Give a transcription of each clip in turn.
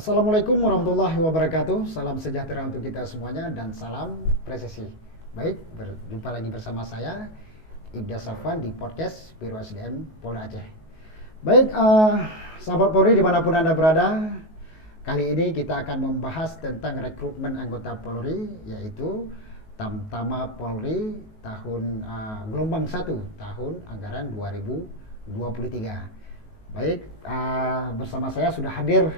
Assalamualaikum warahmatullahi wabarakatuh. Salam sejahtera untuk kita semuanya dan salam presisi. Baik, berjumpa lagi bersama saya Ibda Safwan di podcast Biro SDM Polda Aceh. Baik, sahabat Polri dimanapun Anda berada, kali ini kita akan membahas tentang rekrutmen anggota Polri, yaitu Tamtama Polri tahun gelombang 1 tahun anggaran 2023. Baik, bersama saya sudah hadir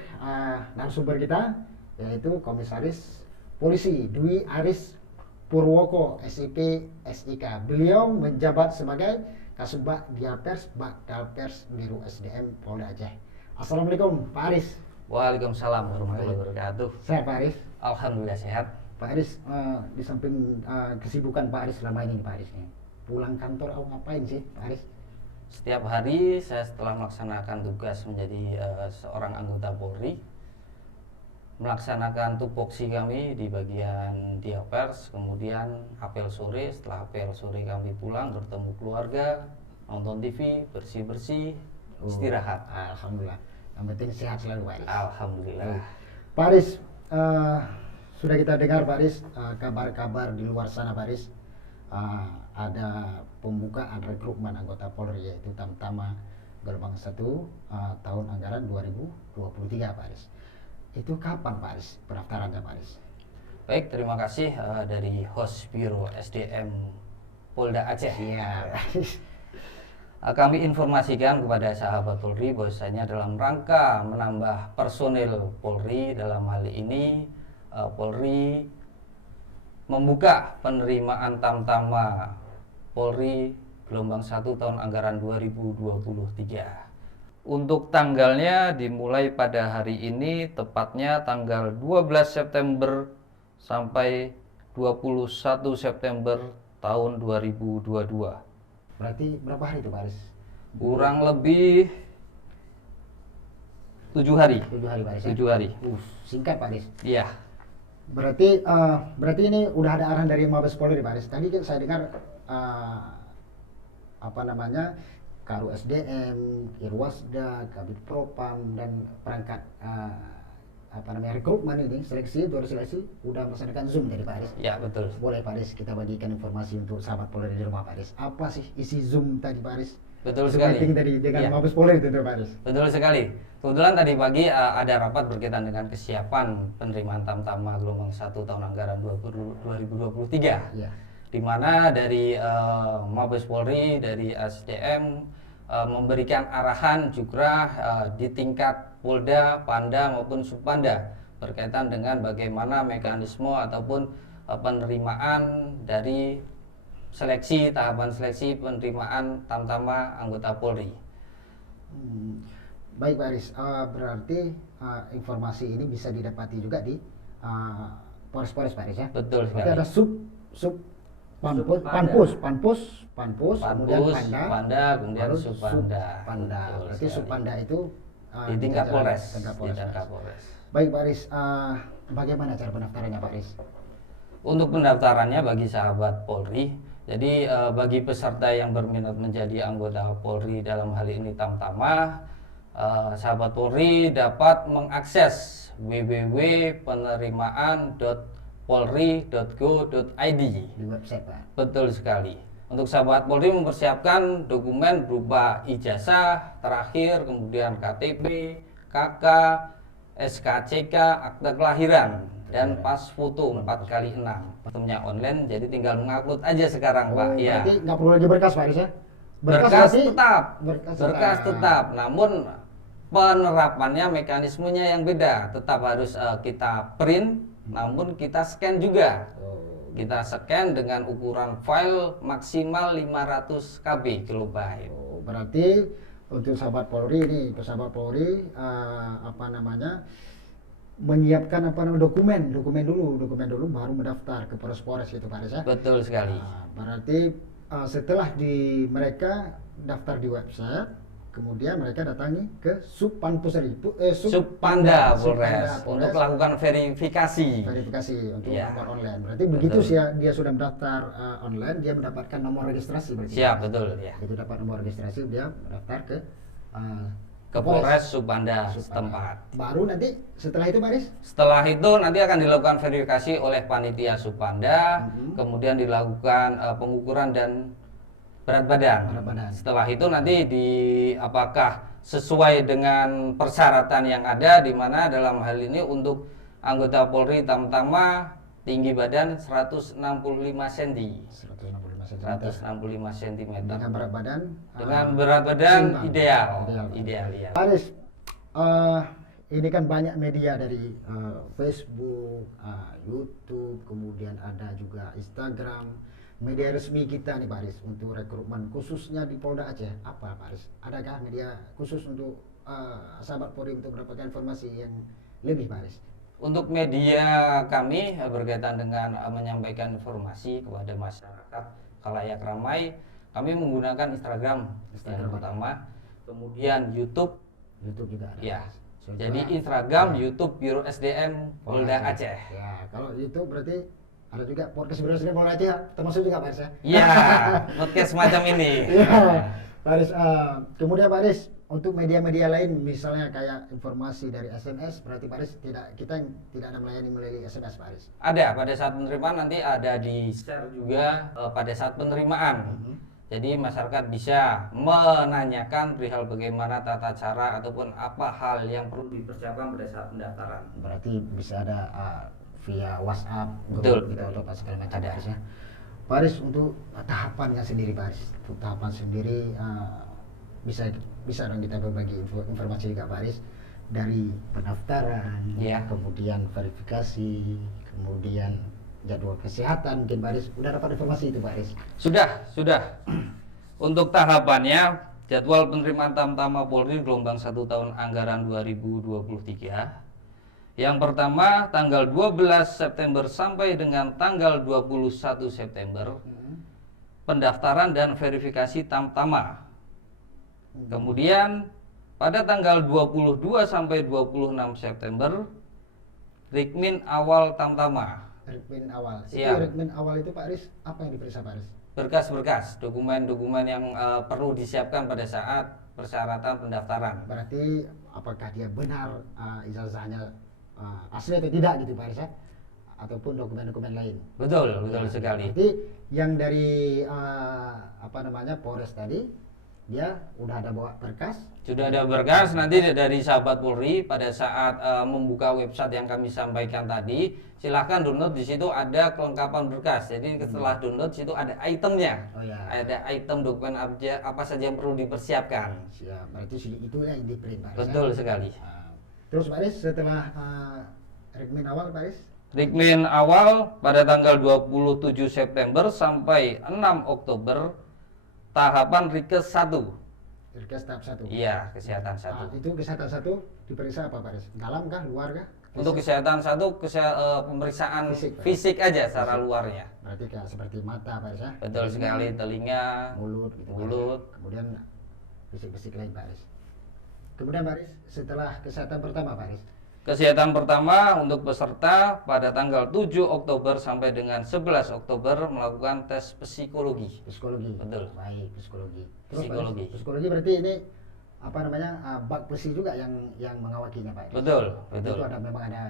narasumber kita, yaitu Komisaris Polisi Dwi Aris Purwoko, SIP, SIK. Beliau menjabat sebagai Kasubag Diapers Bakdalpers Biro SDM Polda Aceh. Assalamualaikum Pak Aris. Waalaikumsalam warahmatullahi wabarakatuh. Sehat Pak Aris? Alhamdulillah sehat. Pak Aris, di samping kesibukan Pak Aris selama ini Pak Aris nih, pulang kantor ngapain sih Pak Aris? Setiap hari saya setelah melaksanakan tugas menjadi seorang anggota Polri, melaksanakan tupoksi kami di bagian Diapers, kemudian apel sore. Setelah apel sore kami pulang bertemu keluarga, nonton TV, bersih-bersih, istirahat. Alhamdulillah. Yang penting sehat selalu Pak Aris. Alhamdulillah. Pak Aris, sudah kita dengar Pak Aris, kabar-kabar di luar sana Pak Aris, ada pembukaan rekrutmen anggota Polri, yaitu Tamtama gelombang 1 tahun anggaran 2023 Pak Aris. Itu kapan Pak Aris pendaftarannya Pak Aris? Baik, terima kasih dari host Biro SDM Polda Aceh. Iya. Kami informasikan kepada sahabat Polri bahwasanya dalam rangka menambah personil Polri, dalam hal ini Polri membuka penerimaan Tamtama Polri gelombang 1 tahun anggaran 2023. Untuk tanggalnya dimulai pada hari ini, tepatnya tanggal 12 September sampai 21 September tahun 2022. Berarti berapa hari itu Pak Aris? Kurang lebih 7 hari. 7 hari Pak Aris. 7 hari. Singkat Pak Aris. Iya. Berarti ini udah ada arahan dari Mabes Polri Pak Aris. Tadi kan saya dengar Karu SDM, Irwasda, Kabid Propam dan perangkat rekrutmen ini, seleksi udah melaksanakan Zoom dari Pak Aris. Ya, betul. Boleh Pak Aris kita bagikan informasi untuk sahabat Polri di rumah Pak Aris. Apa sih isi Zoom tadi Pak Aris? Betul sekali. Penting tadi dengan Ya. Mabes Polri itu Pak Aris. Betul sekali. Kebetulan tadi pagi ada rapat berkaitan dengan kesiapan penerimaan Tamtama gelombang 1 tahun anggaran 2023. Iya. Di mana dari Mabes Polri, dari SDM memberikan arahan juga di tingkat Polda, Panda maupun Subpanda berkaitan dengan bagaimana mekanisme ataupun penerimaan dari tahapan seleksi penerimaan Tamtama anggota Polri. Baik Pak Aris, berarti informasi ini bisa didapati juga di Polres-Polres Pak Aris ya? Betul sekali. Berarti ada Panpus, kemudian Panda, kemudian baru Subpanda. Subpanda. Betul Berarti sekali. Subpanda itu Di tingkat Polres. tingkat Di Polres. tingkat Polres. Baik Pak Aris, bagaimana cara pendaftarannya Pak Aris? Untuk pendaftarannya bagi sahabat Polri, jadi bagi peserta yang berminat menjadi anggota Polri dalam hal ini Tamtama, sahabat Polri dapat mengakses www.penerimaan.polri.go.id Di website Pak. Betul sekali. Untuk sahabat Polri mempersiapkan dokumen berupa ijazah terakhir, kemudian KTP, KK, SKCK, akte kelahiran, dan pas foto 4x6. Tentunya online, jadi tinggal mengupload aja sekarang Pak. Ya. Berarti nggak perlu lagi berkas Pak Aris ya? Berkas berarti- tetap, berkas berkas tetap. Namun penerapannya mekanismenya yang beda. Tetap harus kita print, namun kita scan juga. Kita scan dengan ukuran file maksimal 500 KB kilobyte. Berarti untuk sahabat Polri ini, menyiapkan dokumen dulu baru mendaftar ke Polres itu Pak Aris ya? Betul sekali. Berarti setelah mereka daftar di website, kemudian mereka datangi ke Subpanda Polres untuk melakukan verifikasi. untuk Ya. melakukan online. Berarti begitu dia sudah mendaftar online, dia mendapatkan nomor registrasi berarti. Siap, betul ya. Itu dapat nomor registrasi, dia mendaftar ke ke Polres Supanda setempat. Baru nanti setelah itu Pak Aris? Setelah itu nanti akan dilakukan verifikasi oleh panitia Supanda, kemudian dilakukan pengukuran dan berat badan. Setelah itu nanti apakah sesuai dengan persyaratan yang ada, di mana dalam hal ini untuk anggota Polri Tamtama tinggi badan 165 cm. 165 cm. Dengan berat badan? Dengan berat badan ideal ya. Aris, ini kan banyak media dari Facebook, YouTube, kemudian ada juga Instagram. Media resmi kita nih Pak Aris untuk rekrutmen khususnya di Polda Aceh apa Pak Aris? Adakah media khusus untuk sahabat Polri untuk mendapatkan informasi yang lebih Pak Aris? Untuk media kami berkaitan dengan menyampaikan informasi kepada masyarakat khalayak ramai, kami menggunakan Instagram yang pertama, kemudian YouTube juga ada. Ya. Jadi Instagram, YouTube Biro SDM Polda Aceh. Ya, kalau YouTube berarti ada juga podcast Biro SDM Polda Aceh termasuk juga Pak Aris ya? Iya, podcast semacam ini. Iya, Pak Aris. Kemudian Pak Aris, untuk media-media lain misalnya kayak informasi dari SMS, berarti Pak Aris kita tidak ada melayani melalui SMS Pak Aris? Ada, pada saat penerimaan nanti ada di share juga pada saat penerimaan. Jadi masyarakat bisa menanyakan perihal bagaimana tata cara ataupun apa hal yang perlu dipersiapkan pada saat pendaftaran. Berarti bisa ada via WhatsApp, Betul. gitu atau apa segala macam Pak Aris ya. Pak Aris, untuk tahapannya sendiri Pak Aris, untuk tahapan sendiri bisa dong kita berbagi informasi juga Pak Aris, dari pendaftaran, kemudian verifikasi, kemudian jadwal kesehatan mungkin Pak Aris. Udah dapat informasi itu Pak Aris? Sudah. Untuk tahapannya, jadwal penerimaan Tamtama Polri gelombang 1 tahun anggaran 2023. Yang pertama tanggal 12 September sampai dengan tanggal 21 September pendaftaran dan verifikasi Tamtama. Kemudian pada tanggal 22 sampai 26 September Rikmin awal Tamtama. Rikmin awal. Siap. Itu Rikmin awal itu Pak Aris, apa yang diperiksa Pak Aris? Berkas-berkas, dokumen-dokumen yang perlu disiapkan pada saat persyaratan pendaftaran. Berarti apakah dia benar ijazahnya asli atau tidak gitu Pak Aris ya? Ataupun dokumen-dokumen lain. Betul sekali. Berarti yang dari Polres tadi dia udah ada bawa berkas? Sudah ada berkas, nanti dari sahabat Polri pada saat membuka website yang kami sampaikan tadi, silahkan download. Di situ ada kelengkapan berkas. Jadi setelah download situ ada itemnya. Ada item dokumen apa saja yang perlu dipersiapkan. Siap, berarti itu yang di print Pak Aris. Betul sekali. Terus Pak Aris, setelah Rikmin awal Pak Aris? Rikmin awal pada tanggal 27 September sampai 6 Oktober tahapan Rikes 1. Rikes tahap 1. Iya, kesehatan 1. Itu kesehatan 1 diperiksa apa Pak Aris? Dalam kah, luar kah? Untuk kesehatan 1 pemeriksaan fisik aja secara luarnya. Berarti kayak seperti mata Pak Aris ya? Betul sekali, telinga, mulut gitu. Kemudian fisik-fisik lain Pak Aris. Kemudian Pak Aris, setelah kesehatan pertama Pak Aris? Kesehatan pertama untuk peserta pada tanggal 7 Oktober sampai dengan 11 Oktober melakukan tes psikologi. Betul. Baik, psikologi. Terus psikologi. Psikologi berarti ini bak besi juga yang mengawakinya Pak Aris? Betul. Itu memang ada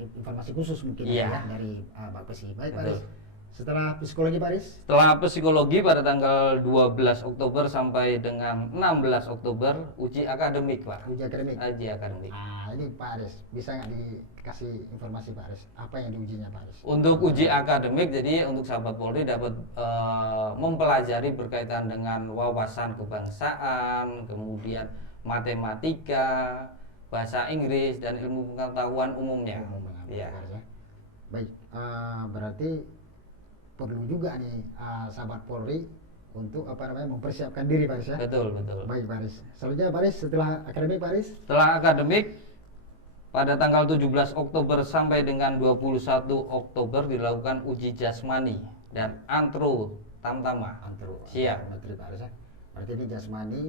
informasi khusus mungkin dari bak besi. Baik Pak Aris. Setelah psikologi Pak Aris? Setelah psikologi pada tanggal 12 Oktober sampai dengan 16 Oktober uji akademik Pak. Uji akademik? Uji akademik. Ini Pak Aris, bisa nggak dikasih informasi Pak Aris? Apa yang diujinya Pak Aris? Untuk uji akademik, jadi untuk sahabat Polri dapat mempelajari berkaitan dengan wawasan kebangsaan, kemudian matematika, bahasa Inggris, dan ilmu pengetahuan umumnya. Ya. Baik, berarti perlu juga nih sahabat Polri untuk mempersiapkan diri Pak Aris ya? Betul. Baik Pak Aris. Selanjutnya Pak Aris, setelah akademik Pak Aris? Setelah akademik pada tanggal 17 Oktober sampai dengan 21 Oktober dilakukan uji jasmani dan antro Tamtama. Siap. Pak Aris ya? Berarti ini jasmani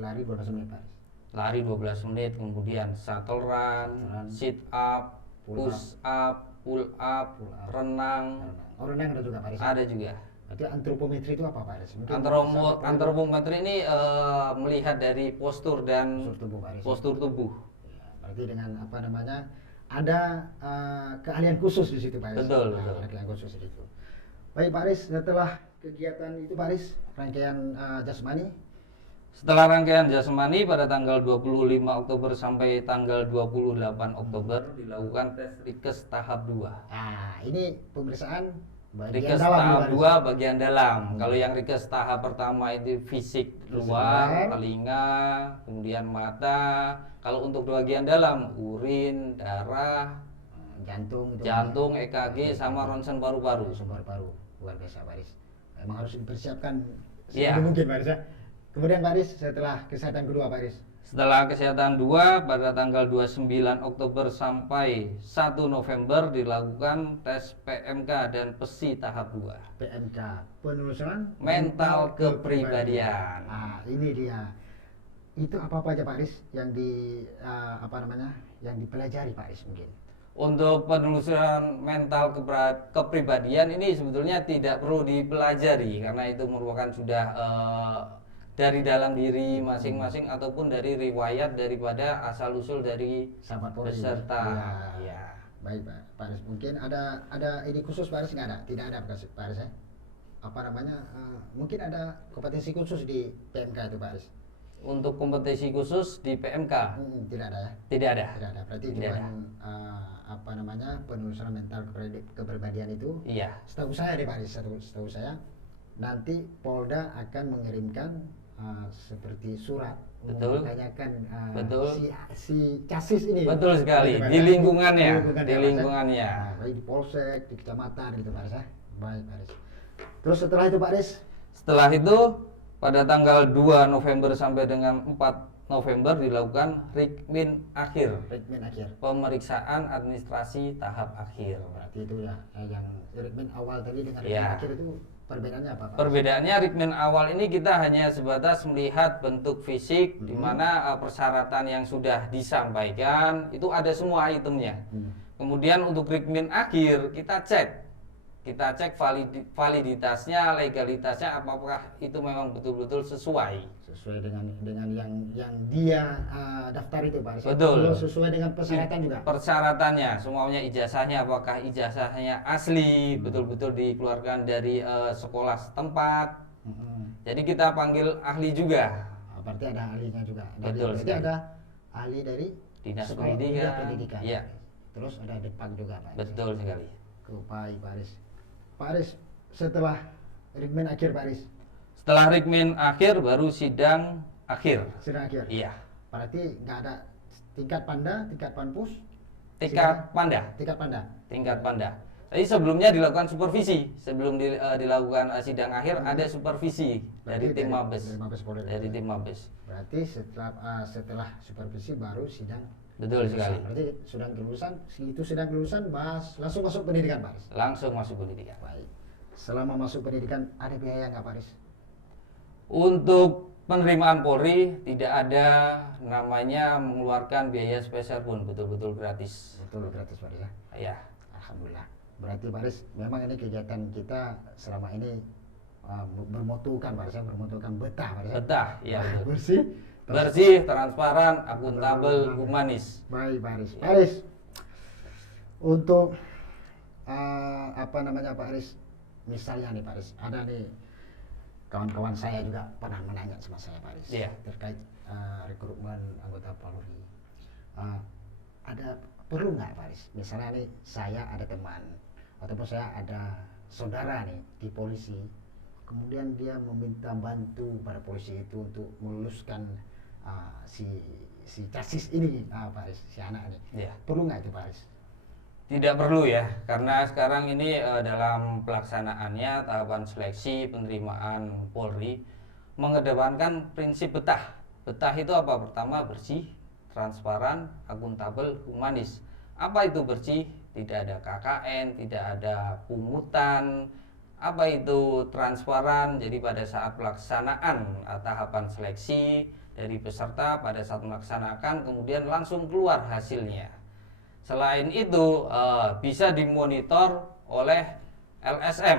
lari 12 menit Pak Aris? Lari 12 menit, kemudian shuttle run, sit up, push up, pull up, renang. Renang ada juga Pak Aris? Ada juga. Berarti antropometri itu apa Pak Aris? Mungkin Antropometri ini melihat dari postur dan postur tubuh Pak Aris. postur tubuh. Ya, berarti dengan apa namanya, ada keahlian khusus di situ Pak Aris. Betul, Nah, betul. ada keahlian khusus di situ. Baik Pak Aris, setelah kegiatan itu Pak Aris, rangkaian jasmani. Setelah rangkaian jasmani pada tanggal 25 Oktober sampai tanggal 28 Oktober dilakukan tes Rikes tahap 2. Nah, ini pemeriksaan bagian Rikes dalam tahap Pak Aris. 2 bagian dalam. Kalau yang Rikes tahap pertama itu fisik luar, luar. telinga, kemudian mata. Kalau untuk bagian dalam, urin, darah, Jantung, itu jantung, EKG, sama ronsen paru-paru. paru-paru. Luar biasa Pak Aris. Memang harus dipersiapkan Iya. sebelum mungkin Pak Aris ya. Kemudian Pak Aris, setelah kesehatan kedua Pak Aris. Setelah kesehatan 2 pada tanggal 29 Oktober sampai 1 November dilakukan tes PMK dan PESI tahap 2. PMK, penelusuran Mental kepribadian. Ah, ini dia. Itu apa aja Pak Aris yang yang dipelajari Pak Aris mungkin? Untuk penelusuran mental kepribadian ini sebetulnya tidak perlu dipelajari karena itu merupakan sudah dari dalam diri masing-masing ataupun dari riwayat daripada asal usul dari Sahabat Polri. peserta. Ya. Ya. Baik Pak Aris, mungkin ada ini khusus Pak Aris, nggak ada? Tidak ada Pak Aris ya? Mungkin ada kompetensi khusus di PMK itu Pak Aris? Untuk kompetisi khusus di PMK Tidak ada ya? tidak ada. Tidak ada. Berarti Tidak cuma penelusuran mental kepribadian itu. Iya. Setahu saya deh Pak Aris, setahu saya nanti Polda akan mengirimkan seperti surat Betul. menanyakan Betul. si casis ini. Betul sekali, Gitu, Pak di Aris. lingkungannya, Di di Pak Aris, ya. lingkungannya. Nah, baik di polsek, di kecamatan gitu Pak Aris ya. Baik Pak Aris. Terus setelah itu Pak Aris, Setelah itu pada tanggal 2 November sampai dengan 4 November dilakukan Rikmin akhir, Rikmin akhir. pemeriksaan administrasi tahap akhir. Berarti itu ya yang Rikmin awal tadi dengan Rikmin Ya. akhir itu perbedaannya apa Pak? Perbedaannya Rikmin awal ini kita hanya sebatas melihat bentuk fisik di mana persyaratan yang sudah disampaikan itu ada semua itemnya. Kemudian untuk Rikmin akhir kita cek validitasnya, legalitasnya apakah itu memang betul-betul sesuai dengan yang dia daftar itu Pak. Betul. Belum sesuai dengan persyaratan juga. Persyaratannya semuanya, ijazahnya apakah ijazahnya asli, betul-betul dikeluarkan dari sekolah setempat. Jadi kita panggil ahli juga. Berarti ada ahlinya juga. Betul Berarti sekali. ada ahli dari Dinas sekolah pendidikan. Iya. Terus ada depan juga Pak. Betul sekali. Baik Pak Aris. Pak Aris, setelah Rikmin akhir Pak Aris, Setelah Rikmin akhir baru sidang akhir. sidang akhir. Iya. Berarti nggak ada tingkat panda, tingkat panpus, Tingkat panda. tingkat panda. Tingkat panda. Jadi sebelumnya dilakukan supervisi. Sebelum dilakukan sidang akhir ada supervisi dari tim Mabes. Dari tim Mabes. Berarti setelah supervisi baru sidang. Betul kelulusan. sekali. Berarti sidang kelulusan langsung masuk pendidikan Pak Aris. Langsung masuk pendidikan. Baik. Selama masuk pendidikan ada biaya nggak Pak Aris? Untuk penerimaan Polri tidak ada namanya mengeluarkan biaya spesial pun, betul-betul gratis. Betul gratis Pak Aris ya. Ya. Alhamdulillah. Berarti Pak Aris, memang ini kegiatan kita selama ini bermutukan Pak Aris ya, bermutukan betah Pak Aris ya. Betah, ya betul. Bersih. Bersih, transparan, akuntabel, humanis. Baik Pak Aris. Pak Aris, untuk Pak Aris, misalnya nih Pak Aris, ada nih kawan-kawan saya juga pernah menanya sama saya Pak Aris, Iya. terkait rekrutmen anggota Polri. Ada perlu nggak Pak Aris? Misalnya nih saya ada teman ataupun saya ada saudara nih di polisi, kemudian dia meminta bantu pada polisi itu untuk meluluskan si casis ini, Pak Aris, si anak ini. Ya. Perlu nggak itu Pak Aris? Tidak perlu ya, karena sekarang ini dalam pelaksanaannya tahapan seleksi penerimaan Polri mengedepankan prinsip betah. Betah itu apa? Pertama bersih, transparan, akuntabel, humanis. Apa itu bersih? Tidak ada KKN, tidak ada pungutan. Apa itu transparan? Jadi pada saat pelaksanaan tahapan seleksi dari peserta pada saat melaksanakan kemudian langsung keluar hasilnya. Selain itu bisa dimonitor oleh LSM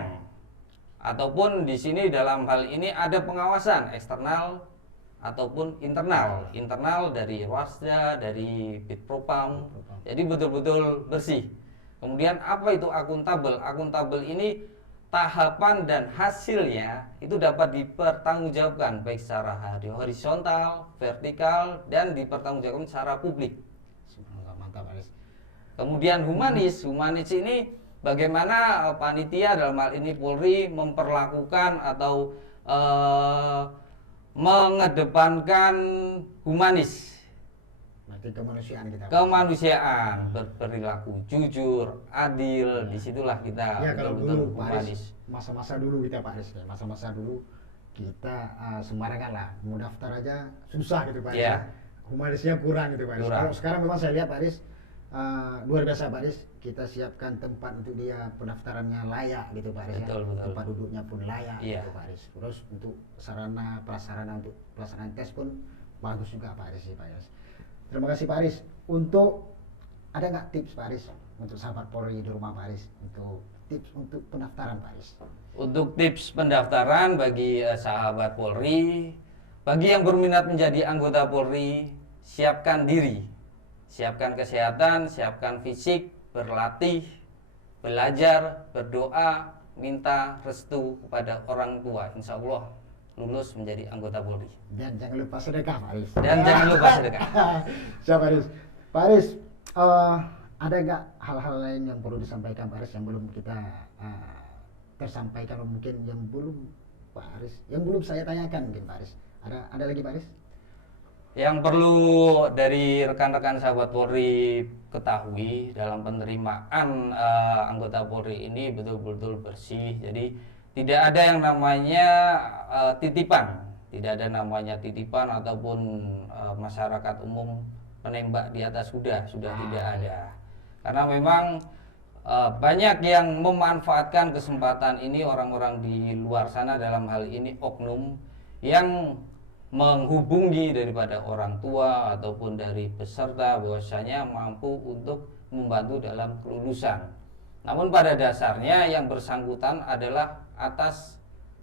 ataupun di sini dalam hal ini ada pengawasan eksternal ataupun internal. Internal dari Wasda, dari Bitpropam. Jadi betul-betul bersih. Kemudian apa itu akuntabel? Akuntabel ini tahapan dan hasilnya itu dapat dipertanggungjawabkan baik secara horizontal, vertikal, dan dipertanggungjawabkan secara publik. Mantap, Aris. Kemudian humanis ini bagaimana panitia dalam hal ini Polri memperlakukan atau mengedepankan humanis. Berarti kemanusiaan kita. Kemanusiaan, berperilaku jujur, adil, disitulah kita Ya kalau betul-betul dulu Pak humanis. Aris, masa-masa dulu kita Pak Aris, ya, masa-masa dulu kita sembarangan lah, mau daftar aja susah gitu Pak Aris. Ya. Humanisnya kurang gitu Pak Aris. Kurang. Kalau sekarang memang saya lihat Pak Aris, luar biasa Pak Aris, kita siapkan tempat untuk dia pendaftarannya layak gitu Pak Aris. Betul, ya. betul. Tempat duduknya pun layak Iya. gitu Pak Aris. Terus untuk sarana prasarana untuk pelaksanaan tes pun bagus juga Pak Aris sih Pak Aris. Terima kasih Pak Aris. Untuk ada nggak tips Pak Aris untuk sahabat Polri di rumah Pak Aris untuk tips untuk pendaftaran Pak Aris? Untuk tips pendaftaran bagi sahabat Polri, bagi yang berminat menjadi anggota Polri, siapkan diri, siapkan kesehatan, siapkan fisik, berlatih, belajar, berdoa, minta restu kepada orang tua. Insya Allah lulus menjadi anggota Polri. Dan jangan lupa sedekah Pak Aris. Dan jangan lupa sedekah. Siap Pak Aris. Pak Aris, ada nggak hal-hal lain yang perlu disampaikan Pak Aris yang belum kita tersampaikan, atau mungkin yang belum Pak Aris, yang belum saya tanyakan mungkin Pak Aris? Ada lagi Pak Aris? Yang perlu dari rekan-rekan sahabat Polri ketahui dalam penerimaan anggota Polri ini betul-betul bersih. Jadi tidak ada yang namanya titipan, tidak ada namanya titipan ataupun masyarakat umum menembak di atas kuda, sudah tidak ada. Karena memang banyak yang memanfaatkan kesempatan ini, orang-orang di luar sana, dalam hal ini oknum yang menghubungi daripada orang tua ataupun dari peserta bahwasanya mampu untuk membantu dalam kelulusan. Namun pada dasarnya yang bersangkutan adalah atas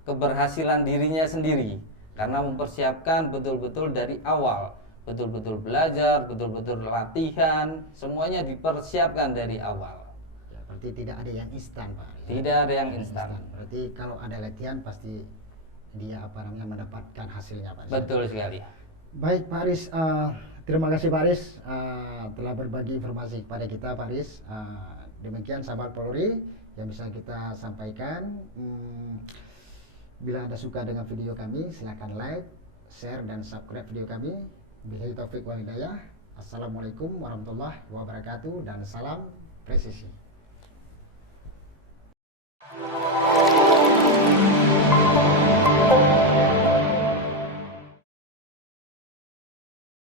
keberhasilan dirinya sendiri, karena mempersiapkan betul-betul dari awal, betul-betul belajar, betul-betul latihan, semuanya dipersiapkan dari awal. Ya, berarti tidak ada yang instan Pak Aris. Tidak ada yang instan. Berarti kalau ada latihan pasti dia mendapatkan hasilnya Pak Aris. Betul sekali. Baik Pak Aris, terima kasih Pak Aris telah berbagi informasi kepada kita Pak Aris. Demikian sahabat Polri yang bisa kita sampaikan. Bila Anda suka dengan video kami, silakan like, share, dan subscribe video kami. Billahi taufiq wal hidayah. Assalamualaikum warahmatullahi wabarakatuh dan salam presisi.